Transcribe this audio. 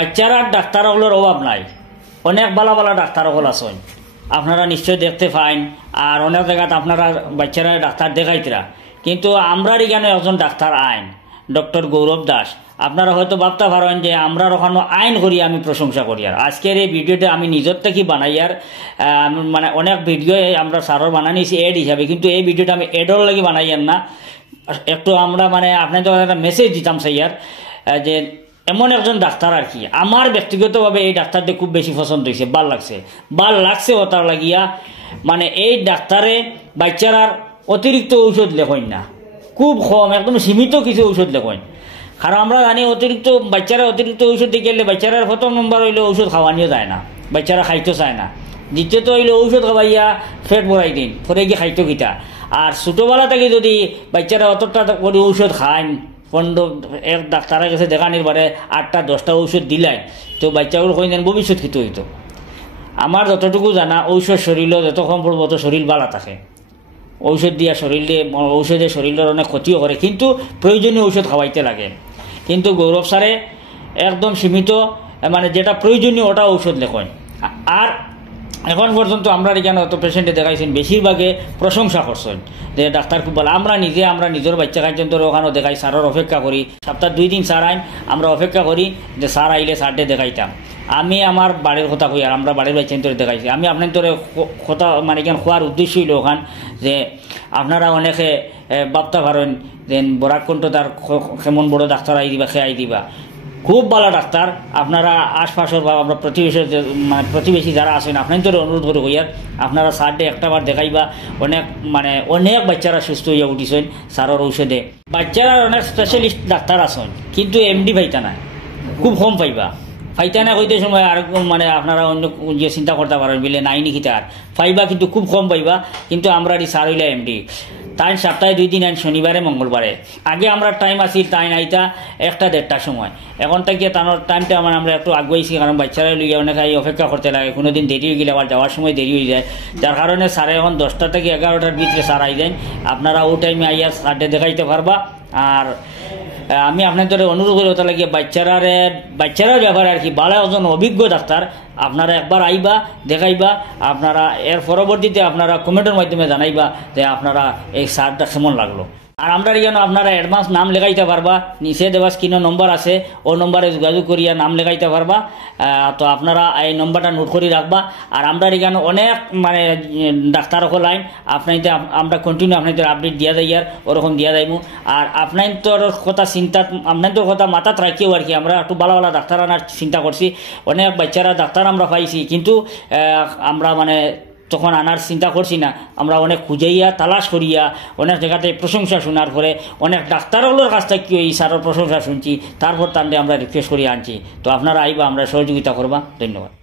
বাচ্চারা ডাক্তার হলোর অভাব নাই, অনেক ভালো ভালো ডাক্তার হল আছেন, আপনারা নিশ্চয় দেখতে পাইন। আর অনেক জায়গাত আপনারা বাচ্চারা ডাক্তার দেখাইতরা, কিন্তু আমরা এখানে একজন ডাক্তার আইন ডক্টর গৌরব দাস। আপনারা হয়তো ভাবতে পারেন যে আমরা ওখানে আইন করি, আমি প্রশংসা করি। আর আজকের এই ভিডিওটা আমি নিজের থেকে বানাই, আর মানে অনেক ভিডিও আমরা সারর বানানিছি এড হিসাবে, কিন্তু এই ভিডিওটা আমি এডর লাগে বানাই না। একটু আমরা মানে আপনাদের একটা মেসেজ দিতাম সাইয়ার যে এমন একজন ডাক্তার আর কি আমার ব্যক্তিগতভাবে এই ডাক্তারটা খুব বেশি পছন্দ হয়েছে, ভাল লাগছে ওটার লাগিয়া। মানে এই ডাক্তারে বাচ্চারার অতিরিক্ত ঔষধ লেখেন না, খুব কম, একদম সীমিত কিছু ঔষধ লেখেন। কারণ আমরা জানি বাচ্চারা অতিরিক্ত ঔষধ দিয়ে গেলে বাচ্চারার প্রথম নম্বর হইলে ঔষধ খাওয়ানিও যায় না, বাচ্চারা খাইতে চায় না। দ্বিতীয়ত হইলে ঔষধ খাওয়াইয়া পেট ভরাই দিন, পরে গিয়ে খাইতো কিটা। আর ছোটোবেলা থেকে যদি বাচ্চারা অতটা করে ঔষধ খায়, এক ডাক্তারের কাছে দেখানির পরে 8টা 10টা ঔষধ দিলাই, তো বাচ্চাগুলো কই দেন ভবিষ্যৎ খিত হইতো। আমার যতটুকু জানা ঔষধ শরীরও যতক্ষণ পড়বো তত শরীর ভালো থাকে। ঔষধ দিয়া ঔষধে শরীরের অনেক ক্ষতিও করে, কিন্তু প্রয়োজনীয় ঔষধ খাওয়াইতে লাগে। কিন্তু গৌরব স্যারে একদম সীমিত, মানে যেটা প্রয়োজনীয় ওটা ঔষধ লেখেন। আর এখন পর্যন্ত আমরা এখানে অত পেশেন্টে দেখাইছেন বেশিরভাগে প্রশংসা করছেন যে ডাক্তার খুব ভালো। আমরা নিজের বাচ্চা খাইছেন তো ওখানেও দেখাই, স্যারের অপেক্ষা করি, সপ্তাহে 2 দিন স্যার আইন, আমরা অপেক্ষা করি যে স্যার আইলে স্যারটে দেখাইতাম। আমি আমার বাড়ির কথা কই, আর আমরা বাড়ির বাচ্চা তোরে দেখাইছি। আমি আপনার তোরে কথা মানে এখানে খোয়ার উদ্দেশ্য হইল ওখান যে আপনারা অনেকে ভাবতে পারেন যে বরাকণ্ঠ তার কেমন বড় ডাক্তার আই দিবা, খেয়াই দিবা। খুব ভালো ডাক্তার। আপনারা আশপাশের বা আমরা প্রতিবেশী যারা আছেন আপনার তো অনুরোধ করে হইয়ার আপনারা স্যারডে একটাবার দেখাইবা। অনেক বাচ্চারা সুস্থ হইয়া উঠিছেন স্যারের ঔষধে। বাচ্চারা অনেক স্পেশালিস্ট ডাক্তার আছেন, কিন্তু এমডি পাইতা না, খুব কম পাইবা। ফাইতানা হইতে সময় আর মানে আপনারা অন্য যে চিন্তা করতে পারেন বলে নাই নাকি তার পাইবা, কিন্তু খুব কম পাইবা। কিন্তু আমরা স্যার হইলা এমডি, তাই সপ্তাহে 2 দিন আইন, শনিবারে মঙ্গলবারে। আগে আমরা টাইম আসি তাই নাইতা 1টা 1:30টার সময়। এখন থেকে তার টাইমটা মানে আমরা একটু আগুয়াইছি, কারণ বাচ্চারা লইয়া অনেক অপেক্ষা করতে লাগে, কোনো দিন দেরি হয়ে গেলে আবার যাওয়ার সময় দেরি হয়ে যায়। যার কারণে স্যারে এখন 10টা থেকে 11টার ভিতরে স্যার আই দেন। আপনারা ও টাইমে আইয়া স্যারডে দেখাইতে পারবা। আর আমি আপনাদের অনুরোধ করি ওটা লাগে বাচ্চারার ব্যাপারে আর কি ভালো একজন অভিজ্ঞ ডাক্তার আপনারা একবার আইবা, দেখাইবা। আপনারা এর পরবর্তীতে আপনারা কমেন্টের মাধ্যমে জানাইবা যে আপনারা এই স্যারটা কেমন লাগলো। আর আমরা এখানে আপনারা অ্যাডভান্স নাম লেখাইতে পারবা, নিচে দেওয়া স্ক্রিনে নম্বর আছে, ও নম্বরে যোগাযোগ করিয়া নাম লেখাইতে পারবা। তো আপনারা এই নম্বরটা নোট করে রাখবা। আর আমরা এখানে অনেক মানে ডাক্তার হল আইন, আপনাদের আমরা কন্টিনিউ আপনাদের আপডেট দিয়া যাই, আর ওরকম দিয়া যাইব। আর আপনাদের কথা মাথাত রাখিও আর কি আমরা একটু ভালো ভালো ডাক্তার আনার চিন্তা করছি। অনেক বাচ্চারা ডাক্তার আমরা পাইছি, কিন্তু আমরা মানে তখন আনার চিন্তা করছি না। আমরা অনেক খুঁজাইয়া তালাশ করিয়া অনেক জায়গাতে প্রশংসা শোনার পরে অনেক ডাক্তারগুলোর কাছ থেকে এই স্যারের প্রশংসা শুনছি, তারপর তান্ডে আমরা রিকোয়েস্ট করিয়া আনছি। তো আপনারা আইবা, আমরা সহযোগিতা করবা। ধন্যবাদ।